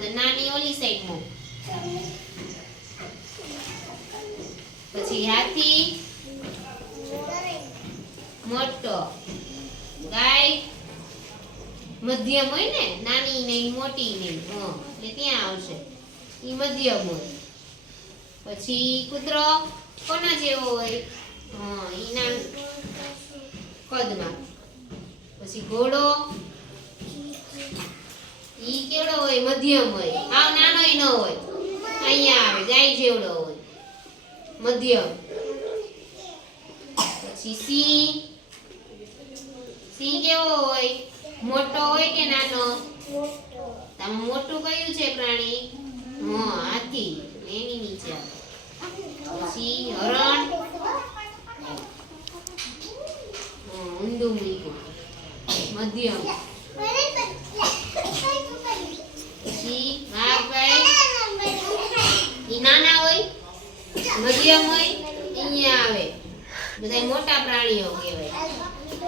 તો નાની ઓલી સાઈડ મો. પછી હાથી મોટો, ગાય મધ્યમ હોય ને, નાની નહીં મોટી નહીં, એટલે ત્યાં આવશે, ઈ મધ્યમ હોય. પછી કૂતરો કોના જેવો હોય? ઈ નાના કદમાં. પછી ઘોડો ઈ કેવડો હોય? મધ્યમ હોય, આવ નાનોય ન હોય, અહીંયા આવે ગાય જેવડો હોય, મધ્યમ. પછી સિંહ, સિંહ કેવો હોય? મોટો હોય કે નાનો? તમે મોટું કયું છે પ્રાણી? હાથી, એની નીચે આવે. પછી હરણ, ઊંધું મૂક્યું, મધ્યમ. પછી વાઘભાઈ ઈ નાના હોય, મધ્યમ હોય, અહીંયા આવે. બધા મોટા પ્રાણીઓ કહેવાય.